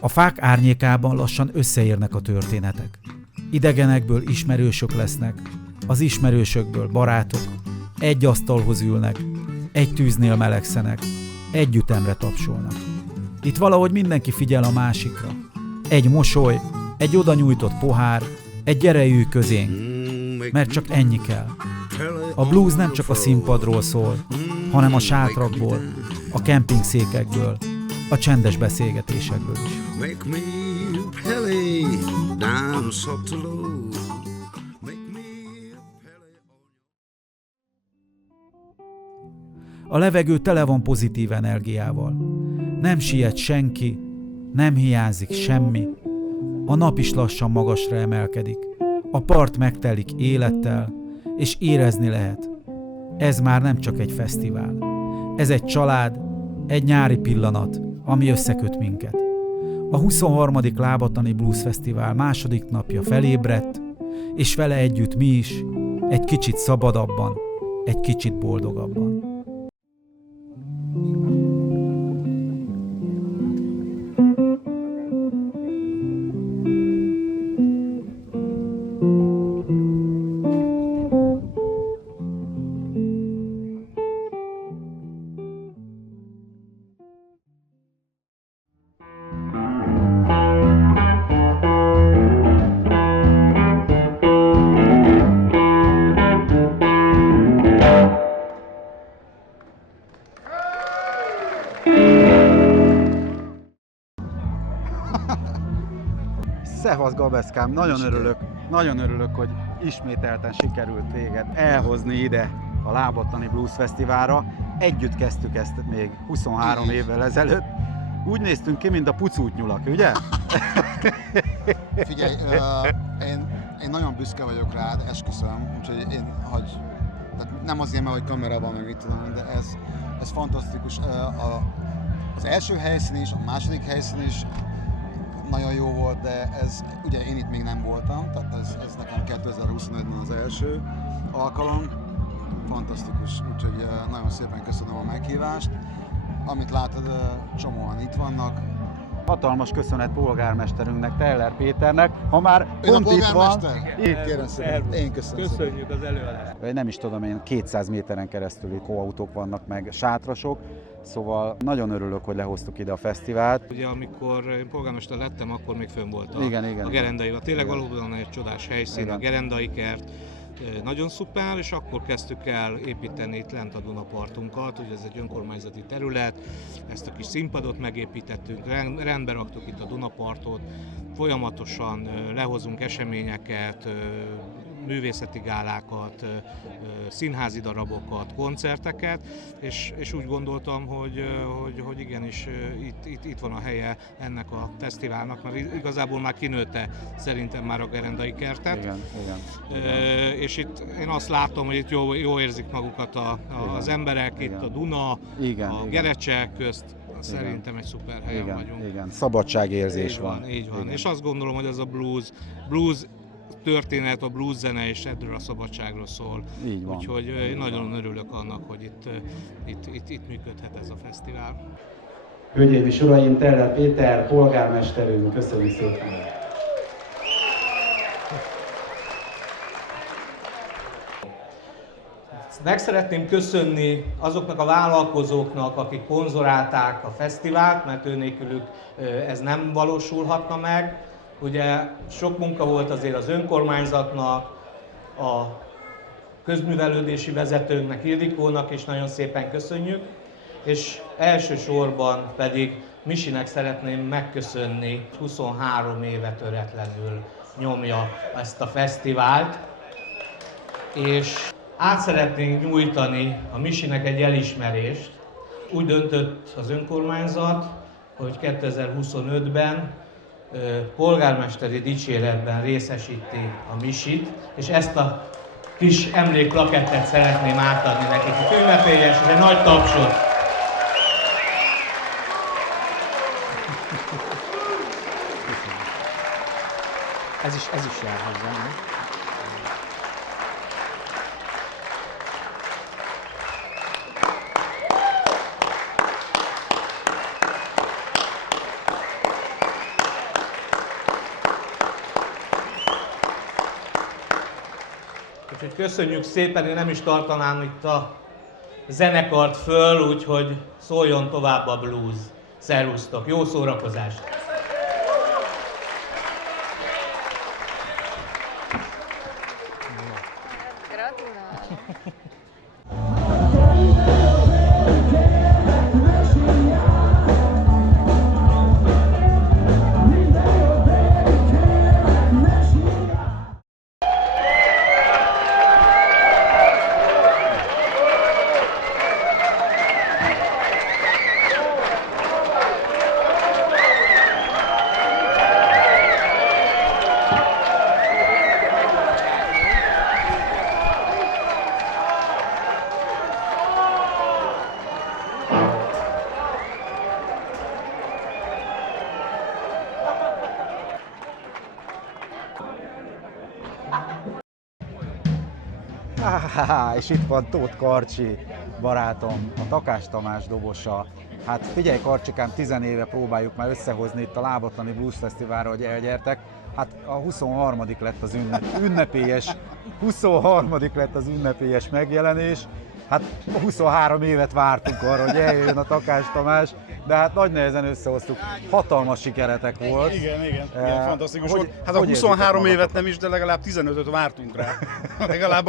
A fák árnyékában lassan összeérnek a történetek. Idegenekből ismerősök lesznek, az ismerősökből barátok, egy asztalhoz ülnek, egy tűznél melegszenek, egy ütemre tapsolnak. Itt valahogy mindenki figyel a másikra. Egy mosoly, egy oda nyújtott pohár, egy gyere ülj közénk, mert csak ennyi kell. A blues nem csak a színpadról szól, hanem a sátrakból, a kempingszékekből, a csendes beszélgetésekből is. A levegő tele van pozitív energiával. Nem siet senki, nem hiányzik semmi. A nap is lassan magasra emelkedik. A part megtelik élettel, és érezni lehet. Ez már nem csak egy fesztivál. Ez egy család, egy nyári pillanat, ami összeköt minket. A 23. Lábatani Blues Fesztivál második napja felébredt, és vele együtt mi is, egy kicsit szabadabban, egy kicsit boldogabban. Szevasz Gabeszkám, nagyon örülök, hogy ismételten sikerült téged elhozni ide a Lábatani Blues Fesztiválra. Együtt kezdtük ezt még 23 évvel ezelőtt. Úgy néztünk ki, mint a pucútnyulak, ugye? Figyelj, én nagyon büszke vagyok rád, esküszöm, úgyhogy tehát nem azért, mert hogy kamera van, meg mit tudom, de ez fantasztikus. Az első helyszín is, a második helyszín is nagyon jó volt, de ez, ugye én itt még nem voltam, tehát ez nekem 2025-ben az első alkalom. Fantasztikus, úgyhogy nagyon szépen köszönöm a meghívást. Amit látod, csomóan itt vannak. Hatalmas köszönet polgármesterünknek, Teller Péternek. Ha már pont itt van, kérem szépen, én köszönöm. Köszönjük az előadást. Nem is tudom én, 200 méteren keresztül itt autók vannak, meg sátrasok. Szóval nagyon örülök, hogy lehoztuk ide a fesztivált. Ugye amikor én polgármester lettem, akkor még fönn volt a Gerendai. Tényleg valóban egy csodás helyszín, igen. A Gerendai kert. Nagyon szuper, és akkor kezdtük el építeni itt lent a Dunapartunkat, ugye ez egy önkormányzati terület, ezt a kis színpadot megépítettünk, rendbe raktuk itt a Dunapartot, folyamatosan lehozunk eseményeket, művészeti gálákat, színházi darabokat, koncerteket, és úgy gondoltam, hogy igenis itt van a helye ennek a fesztiválnak, mert igazából már kinőtte szerintem már a Gerendai kertet. Igen. És itt én azt látom, hogy itt jó érzik magukat az emberek, itt a Duna, a Gerecsek közt. Szerintem egy szuper helyen vagyunk. Igen, szabadságérzés van. Így van. És azt gondolom, hogy ez a blues történet, a blues zene és erről a szabadságról szól. Így van. Úgyhogy én nagyon örülök annak, hogy itt működhet ez a fesztivál. Hölgyeim és uraim, Teller Péter, polgármesterünk, köszönjük szépen! Meg szeretném köszönni azoknak a vállalkozóknak, akik szponzorálták a fesztivált, mert ő nélkülük ez nem valósulhatna meg. Ugye sok munka volt azért az önkormányzatnak, a közművelődési vezetőnknek, Ildikónak is nagyon szépen köszönjük, és elsősorban pedig Misinek szeretném megköszönni, 23 éve töretlenül nyomja ezt a fesztivált, és át szeretnénk nyújtani a Misinek egy elismerést. Úgy döntött az önkormányzat, hogy 2025-ben polgármesteri dicséretben részesíti a Misit, és ezt a kis emléklakettet szeretném átadni nekik. Itt ünnepélyes, és egy nagy tapsot. Ez is jár hozzá, nem? Úgyhogy köszönjük szépen, én nem is tartanám itt a zenekart föl, úgyhogy szóljon tovább a blues. Szervusztok, jó szórakozást! És itt van Tóth Karcsi barátom, a Takás Tamás dobosa. Hát figyelj Karcsikám, 10 éve próbáljuk már összehozni itt a Lábatlani Blues Fesztiválra, hogy elgyertek. Hát a 23. lett az ünnepélyes, 23. lett az ünnepélyes megjelenés. Hát 23 évet vártunk arra, hogy eljöjjön a Takás Tamás, de hát nagy nehezen összehoztuk. Hatalmas sikeretek volt. Igen, fantasztikus volt. Hát a 23 évet nem is, de legalább 15-öt vártunk rá. Legalább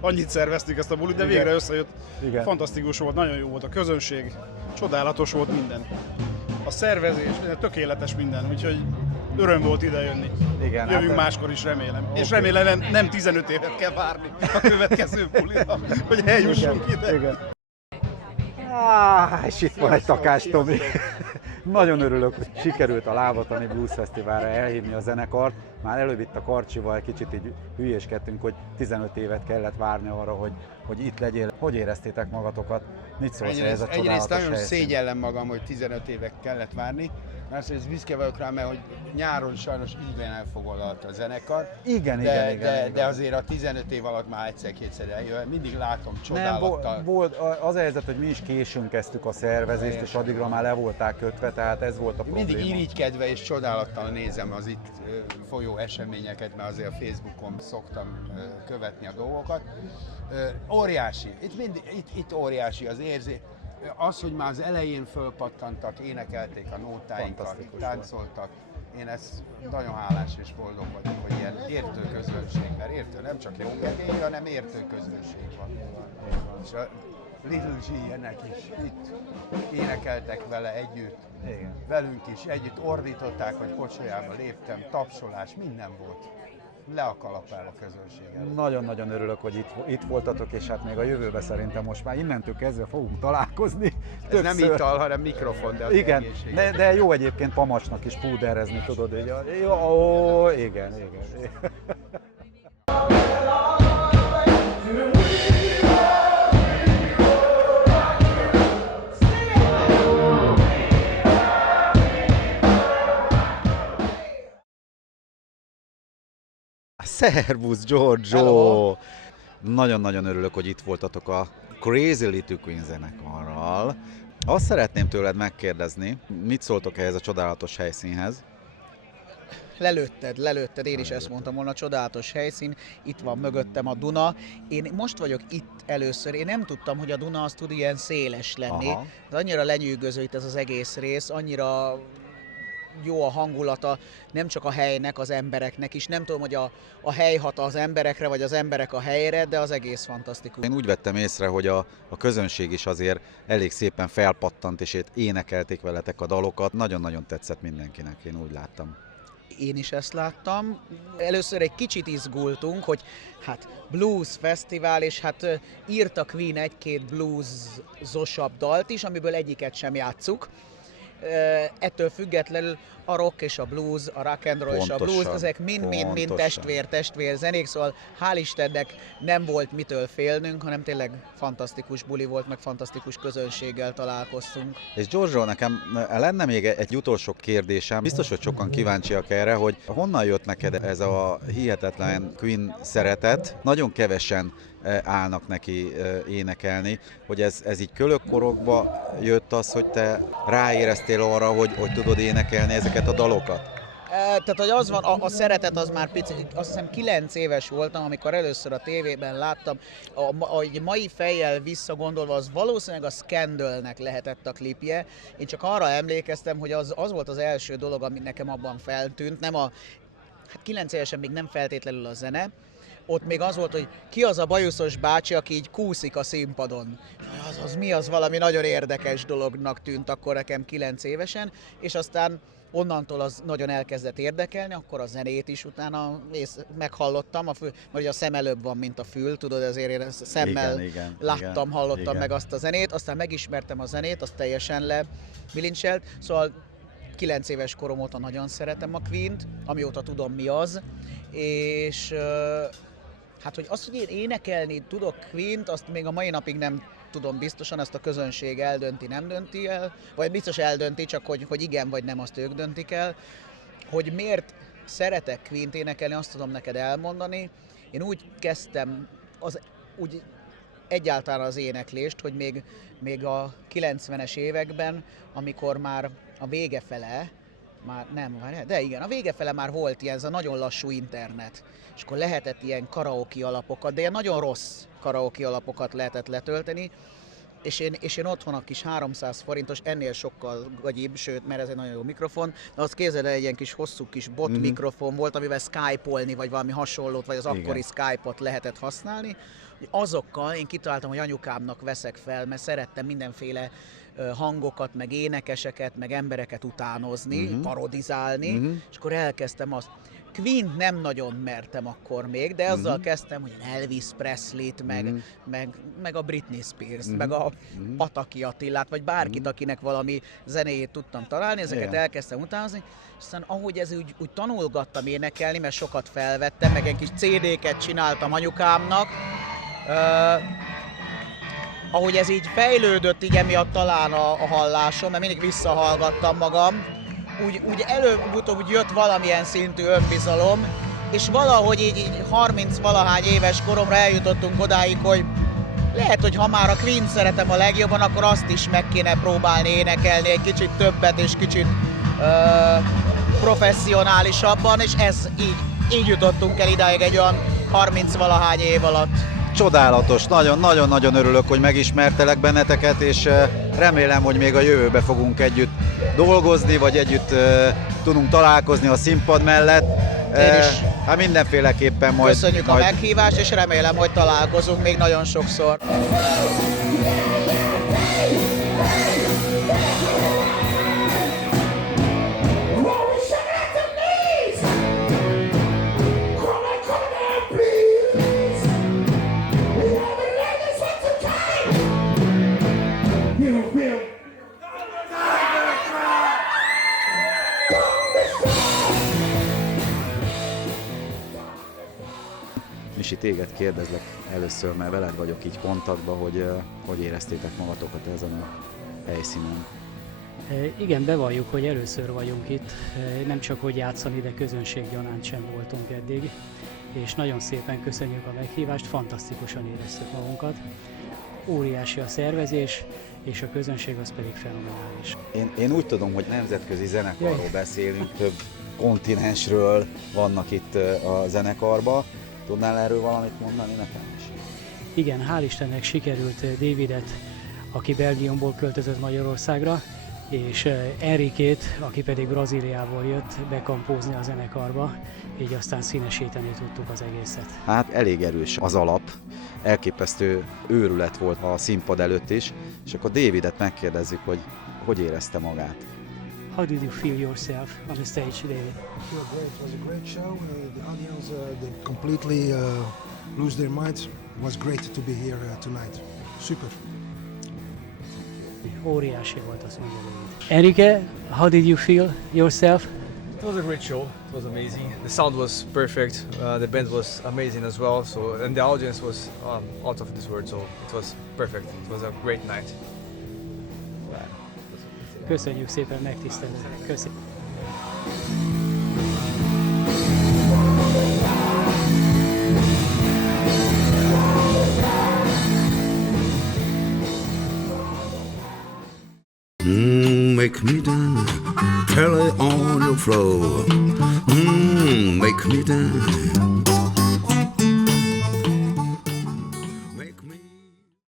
annyit szerveztük ezt a bulit, de végre összejött. Igen. Fantasztikus volt, nagyon jó volt a közönség, csodálatos volt minden. A szervezés, tökéletes minden, úgyhogy öröm volt idejönni. Igen, jövünk máskor is, remélem. Okay. És remélem nem 15 évet kell várni a következő bulira, hogy eljussunk ide. Igen. És itt van egy Takás Tomi. Nagyon örülök, hogy sikerült a Lábatlani Blues Fesztiválra elhívni a zenekart. Már előbb itt a Karcsival egy kicsit így hülyéskedtünk, hogy 15 évet kellett várni arra, hogy itt legyél. Hogy éreztétek magatokat? Mit szólsz ez a csodálatos egyrészt nagyon helyszín? szégyellem magam, hogy 15 évek kellett várni. Másrészt büszke vagyok rá, mert hogy nyáron sajnos időben elfoglalt a zenekar. Igen. De azért a 15 év alatt már egyszer-kétszer eljön. Mindig látom csodálattal. Nem, volt az a helyzet, hogy mi is későn kezdtük a szervezést, és addigra már le volták kötve, tehát ez volt a probléma. Mindig irigykedve és csodálattal nézem az itt folyó eseményeket, mert azért a Facebookon szoktam követni a dolgokat. Óriási, itt óriási az érzés. Az, hogy már az elején fölpattantak, énekelték a nótáinkat, táncoltak, én ezt nagyon hálás és boldog vagyok, hogy ilyen értő közönség, mert értő nem csak jókedély, hanem értő közönség van. És a Little G-nek is itt énekeltek vele együtt, igen. Velünk is együtt ordították, hogy pocsolyába léptem, tapsolás, minden volt. Le a kalappál a közönséggel. Nagyon-nagyon örülök, hogy itt voltatok, és hát még a jövőben szerintem most már innentől kezdve fogunk találkozni. Ez többször. Nem ital, hanem mikrofon, de az igen, de jó egyébként pamacsnak is púderezni, tudod, hogy jó, igen. Szervusz, Giorgio! Nagyon-nagyon örülök, hogy itt voltatok a Crazy Little Queen zenekarral. Azt szeretném tőled megkérdezni, mit szóltok ehhez a csodálatos helyszínhez? Lelőtted, én is ezt mondtam volna, csodálatos helyszín, itt van mögöttem a Duna. Én most vagyok itt először, én nem tudtam, hogy a Duna az tud ilyen széles lenni. De annyira lenyűgöző itt ez az egész rész, annyira jó a hangulata, nem csak a helynek, az embereknek is. Nem tudom, hogy a hely hat az emberekre, vagy az emberek a helyre, de az egész fantasztikus. Én úgy vettem észre, hogy a közönség is azért elég szépen felpattant, és énekelték veletek a dalokat. Nagyon-nagyon tetszett mindenkinek, én úgy láttam. Én is ezt láttam. Először egy kicsit izgultunk, hogy hát blues fesztivál, és hát írt a Queen egy-két bluesosabb dalt is, amiből egyiket sem játsszuk. Ettől függetlenül a rock és a blues, a rock and roll és a blues, ezek mind testvér zenék, szóval hál' Istennek nem volt mitől félnünk, hanem tényleg fantasztikus buli volt, meg fantasztikus közönséggel találkoztunk. És Giorgio, nekem lenne még egy utolsó kérdésem, biztos, hogy sokan kíváncsiak erre, hogy honnan jött neked ez a hihetetlen Queen szeretet? Nagyon kevesen állnak neki énekelni, hogy ez így kölökkorokba jött az, hogy te ráéreztél arra, hogy tudod énekelni ezeket a dalokat? Tehát, hogy az van, a szeretet az már pici, azt hiszem 9 éves voltam, amikor először a tévében láttam, a mai fejjel visszagondolva, az valószínűleg a Scandalnek lehetett a klipje. Én csak arra emlékeztem, hogy az volt az első dolog, ami nekem abban feltűnt, hát 9 évesen még nem feltétlenül a zene, ott még az volt, hogy ki az a bajuszos bácsi, aki így kúszik a színpadon. Az valami nagyon érdekes dolognak tűnt akkor nekem 9 évesen, és aztán onnantól az nagyon elkezdett érdekelni, akkor a zenét is utána meghallottam, mert a szem előbb van, mint a fül, tudod, ezért én szemmel láttam, hallottam meg azt a zenét, aztán megismertem a zenét, azt teljesen lebilincselt, szóval 9 éves korom óta nagyon szeretem a Queen-t, amióta tudom mi az, és hát, hogy azt, hogy én énekelni tudok Queen-t, azt még a mai napig nem tudom biztosan, ezt a közönség eldönti, nem dönti el, vagy biztos eldönti, csak hogy igen vagy nem, azt ők döntik el. Hogy miért szeretek Queen-t énekelni, azt tudom neked elmondani. Én úgy kezdtem úgy egyáltalán az éneklést, hogy még a 90-es években, amikor már a vége fele, a vége fele már volt ilyen, ez a nagyon lassú internet, és akkor lehetett ilyen karaoke alapokat, de ilyen nagyon rossz karaoke alapokat lehetett letölteni, és én otthon a kis 300 forintos, ennél sokkal gagyibb, sőt, mert ez egy nagyon jó mikrofon, de azt képzeld el, egy ilyen kis hosszú kis bot mikrofon volt, amivel Skype-olni, vagy valami hasonlót, vagy az akkori Skype-ot lehetett használni. Azokkal én kitaláltam, hogy anyukámnak veszek fel, mert szerettem mindenféle hangokat, meg énekeseket, meg embereket utánozni, parodizálni, és akkor elkezdtem azt. Queen nem nagyon mertem akkor még, de azzal kezdtem, hogy Elvis Presley-t, meg a Britney Spears-t, meg a Pataki Attilát, vagy bárkit, akinek valami zenéjét tudtam találni, ezeket elkezdtem utánozni, és aztán ahogy ez úgy tanulgattam énekelni, mert sokat felvettem, meg egy kis CD-ket csináltam anyukámnak, ahogy ez így fejlődött, így emiatt talán a hallásom, mert mindig visszahallgattam magam, úgy előbb-utóbb úgy jött valamilyen szintű önbizalom, és valahogy így 30-valahány éves koromra eljutottunk odáig, hogy lehet, hogy ha már a Queen szeretem a legjobban, akkor azt is meg kéne próbálni énekelni egy kicsit többet, és kicsit professzionálisabban, és ez így jutottunk el idáig egy olyan 30-valahány év alatt. Csodálatos, nagyon-nagyon örülök, hogy megismertelek benneteket, és remélem, hogy még a jövőbe fogunk együtt dolgozni, vagy együtt tudunk találkozni a színpad mellett. Én is. Hát mindenféleképpen majd... Köszönjük a meghívást, és remélem, hogy találkozunk még nagyon sokszor. Misi, téged kérdezlek először, mert veled vagyok így kontaktban, hogy éreztétek magatokat ezen a helyszínen. Igen, bevalljuk, hogy először vagyunk itt, nem csak hogy játszani, de közönséggyanánt sem voltunk eddig, és nagyon szépen köszönjük a meghívást, fantasztikusan éreztük magunkat. Óriási a szervezés, és a közönség az pedig fenomenális. Én úgy tudom, hogy nemzetközi zenekarról beszélünk, több kontinensről vannak itt a zenekarban. Tudnál erről valamit mondani nekem is? Igen, hál' Istennek sikerült Davidet, aki Belgiumból költözött Magyarországra, és Enriquét, aki pedig Brazíliából jött, bekampózni a zenekarba, így aztán színesíteni tudtuk az egészet. Hát elég erős az alap, elképesztő őrület volt a színpad előtt is, és akkor Davidet megkérdezzük, hogy érezte magát. How did you feel yourself on the stage, David? I feel great. It was a great show. The audience they completely lose their minds. It was great to be here tonight. Super. Óriási volt, azt mondja David. Enrique, how did you feel yourself? It was a great show. It was amazing. The sound was perfect. The band was amazing as well. And the audience was out of this world. So it was perfect. It was a great night. Köszönjük szépen, megtisztelő. Köszönjük. make me dance. Kelly on the floor. Make me dance.